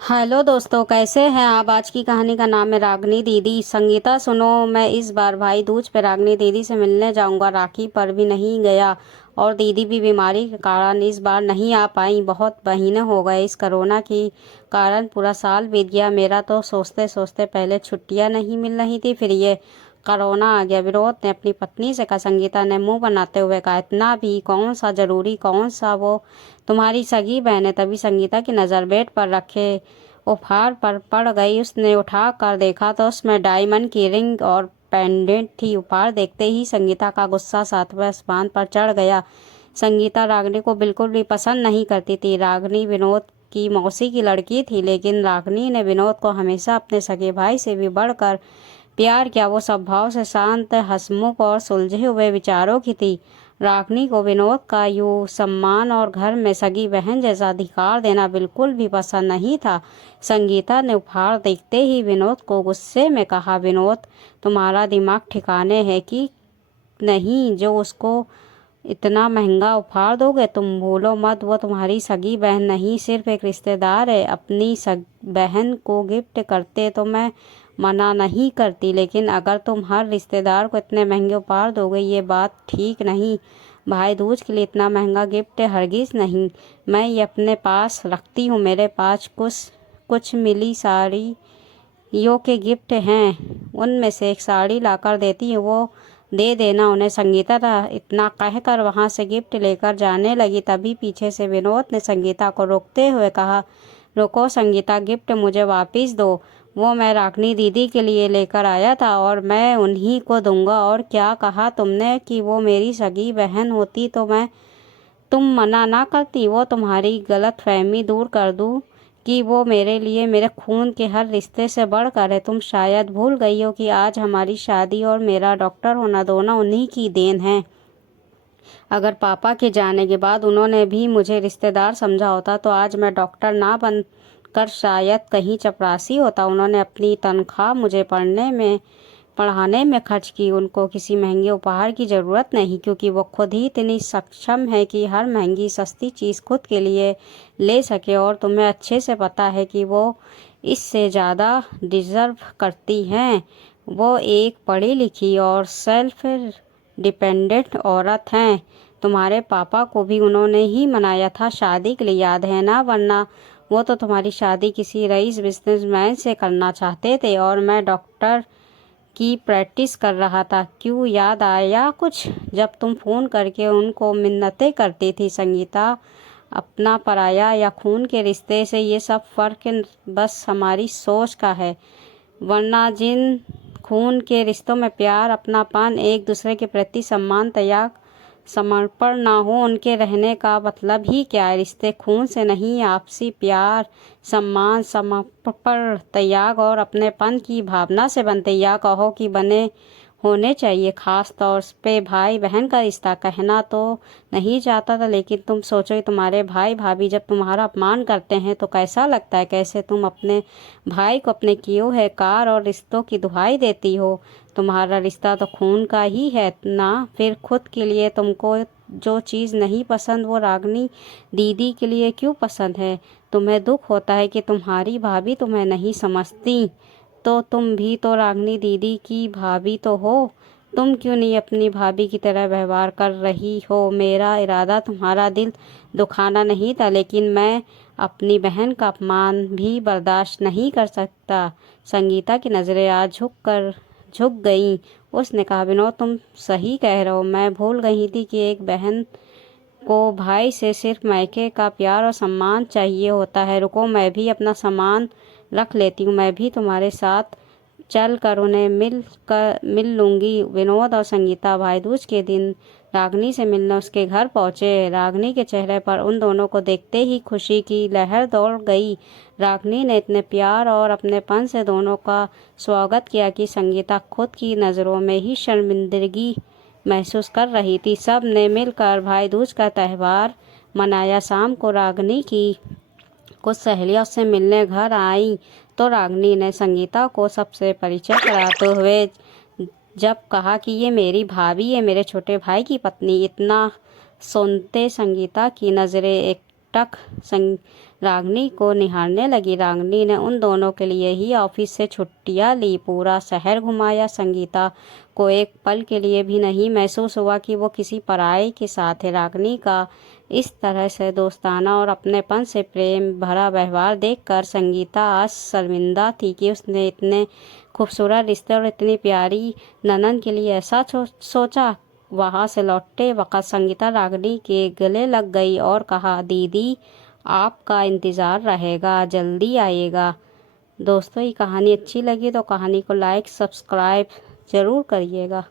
Hello दोस्तों, कैसे हैं आप। आज की कहानी का नाम है रागनी दीदी। संगीता सुनो, मैं इस बार भाई दूज पे रागनी दीदी से मिलने जाऊंगा। राखी पर भी नहीं गया और दीदी भी बीमारी के कारण इस बार नहीं आ पाई। बहुत महीने हो गए इस कोरोना के कारण, पूरा साल बीत गया मेरा तो सोचते सोचते। पहले छुट्टियां नहीं मिल रही थी, फिर ये कोरोना आ गया। विनोद ने अपनी पत्नी से कहा। संगीता ने मुंह बनाते हुए कहा, इतना भी कौन सा जरूरी, कौन सा वो तुम्हारी सगी बहन है। तभी संगीता की नज़र बेड पर रखे उपहार पर पड़ गई। उसने उठा कर देखा तो उसमें डायमंड की रिंग और पेंडेंट थी। उपहार देखते ही संगीता का गुस्सा सातवें आसमान पर चढ़ गया। संगीता रागनी को बिल्कुल भी पसंद नहीं करती थी। रागनी विनोद की मौसी की लड़की थी, लेकिन रागनी ने विनोद को हमेशा अपने सगे भाई से भी बढ़कर प्यार किया। वो स्वभाव से शांत, हंसमुख और सुलझे हुए विचारों की थी। रागनी को विनोद का यूं सम्मान और घर में सगी बहन जैसा अधिकार देना बिल्कुल भी पसंद नहीं था। संगीता ने उपहार देखते ही विनोद को गुस्से में कहा, विनोद, तुम्हारा दिमाग ठिकाने है कि नहीं जो उसको इतना महंगा उपहार दोगे। तुम भूलो मत, वो तुम्हारी सगी बहन नहीं, सिर्फ एक रिश्तेदार है। अपनी बहन को गिफ्ट करते तो मैं मना नहीं करती, लेकिन अगर तुम हर रिश्तेदार को इतने महंगे उपहार दोगे, ये बात ठीक नहीं। भाई दूज के लिए इतना महंगा गिफ्ट हरगिज नहीं। मैं ये अपने पास रखती हूँ। मेरे पास कुछ कुछ मिली साड़ियों के गिफ्ट हैं, उनमें से एक साड़ी लाकर देती हूँ, वो दे देना उन्हें। संगीता इतना कहकर वहां से गिफ्ट लेकर जाने लगी। तभी पीछे से विनोद ने संगीता को रोकते हुए कहा, रुको संगीता, गिफ्ट मुझे वापस दो। वो मैं रागनी दीदी के लिए लेकर आया था और मैं उन्हीं को दूंगा। और क्या कहा तुमने कि वो मेरी सगी बहन होती तो मैं तुम मना ना करती। वो तुम्हारी गलत फहमी दूर कर दूं कि वो मेरे लिए मेरे खून के हर रिश्ते से बढ़कर है। तुम शायद भूल गई हो कि आज हमारी शादी और मेरा डॉक्टर होना दोनों उन्हीं की देन है। अगर पापा के जाने के बाद उन्होंने भी मुझे रिश्तेदार समझा होता तो आज मैं डॉक्टर ना बन कर शायद कहीं चपरासी होता। उन्होंने अपनी तनख्वाह मुझे पढ़ाने में खर्च की। उनको किसी महंगे उपहार की ज़रूरत नहीं, क्योंकि वो खुद ही इतनी सक्षम है कि हर महंगी सस्ती चीज़ खुद के लिए ले सके। और तुम्हें अच्छे से पता है कि वो इससे ज़्यादा डिज़र्व करती हैं। वो एक पढ़ी लिखी और सेल्फ डिपेंडेंट औरत हैं। तुम्हारे पापा को भी उन्होंने ही मनाया था शादी के लिए, याद है ना। वरना वो तो तुम्हारी शादी किसी रईस बिजनेसमैन से करना चाहते थे और मैं डॉक्टर की प्रैक्टिस कर रहा था। क्यों, याद आया कुछ, जब तुम फ़ोन करके उनको मिन्नतें करती थी। संगीता, अपना पराया या खून के रिश्ते से ये सब फ़र्क बस हमारी सोच का है। वरना जिन खून के रिश्तों में प्यार, अपनापन, एक दूसरे के प्रति सम्मान, त्याग, समर्पण ना हो, उनके रहने का मतलब ही क्या है। रिश्ते खून से नहीं, आपसी प्यार, सम्मान, समर्पण, त्याग और अपनेपन की भावना से बनते, या कहो कि बने होने चाहिए। खास तौर पे भाई बहन का रिश्ता। कहना तो नहीं चाहता था, लेकिन तुम सोचो कि तुम्हारे भाई भाभी जब तुम्हारा अपमान करते हैं तो कैसा लगता है। कैसे तुम अपने भाई को अपने किए हुए कार और रिश्तों की दुहाई देती हो। तुम्हारा रिश्ता तो खून का ही है ना। फिर खुद के लिए तुमको जो चीज़ नहीं पसंद वो रागनी दीदी के लिए क्यों पसंद है। तुम्हें दुख होता है कि तुम्हारी भाभी तुम्हें नहीं समझती, तो तुम भी तो रागनी दीदी की भाभी तो हो। तुम क्यों नहीं अपनी भाभी की तरह व्यवहार कर रही हो। मेरा इरादा तुम्हारा दिल दुखाना नहीं था, लेकिन मैं अपनी बहन का अपमान भी बर्दाश्त नहीं कर सकता। संगीता की नज़रें आज झुक गईं। उसने कहा, विनोद, तुम सही कह रहे हो। मैं भूल गई थी कि एक बहन को भाई से सिर्फ मायके का प्यार और सम्मान चाहिए होता है। रुको, मैं भी अपना सामान रख लेती हूँ। मैं भी तुम्हारे साथ चल कर उन्हें मिल लूंगी। विनोद और संगीता भाई दूज के दिन रागनी से मिलने उसके घर पहुंचे। रागनी के चेहरे पर उन दोनों को देखते ही खुशी की लहर दौड़ गई। रागनी ने इतने प्यार और अपनेपन से दोनों का स्वागत किया कि संगीता खुद की नज़रों में ही शर्मिंदगी महसूस कर रही थी। सब ने मिलकर भाई दूज का त्यौहार मनाया। शाम को रागनी की कुछ सहेलियां उससे मिलने घर आई तो रागनी ने संगीता को सबसे परिचय कराते हुए जब कहा कि ये मेरी भाभी है, मेरे छोटे भाई की पत्नी। इतना सुनते संगीता की नज़रें एकटक रागिनी को निहारने लगी। रागिनी ने उन दोनों के लिए ही ऑफिस से छुट्टियां ली, पूरा शहर घुमाया। संगीता को एक पल के लिए भी नहीं महसूस हुआ कि वो किसी पराये के साथ है। रागिनी का इस तरह से दोस्ताना और अपनेपन से प्रेम भरा व्यवहार देखकर संगीता आज शर्मिंदा थी कि उसने इतने खूबसूरत रिश्ते और इतनी प्यारी ननद के लिए ऐसा सोचा। वहाँ से लौटते वक़्त संगीता रागिनी के गले लग गई और कहा, दीदी आपका इंतज़ार रहेगा, जल्दी आइएगा। दोस्तों, ये कहानी अच्छी लगी तो कहानी को लाइक सब्सक्राइब ज़रूर करिएगा।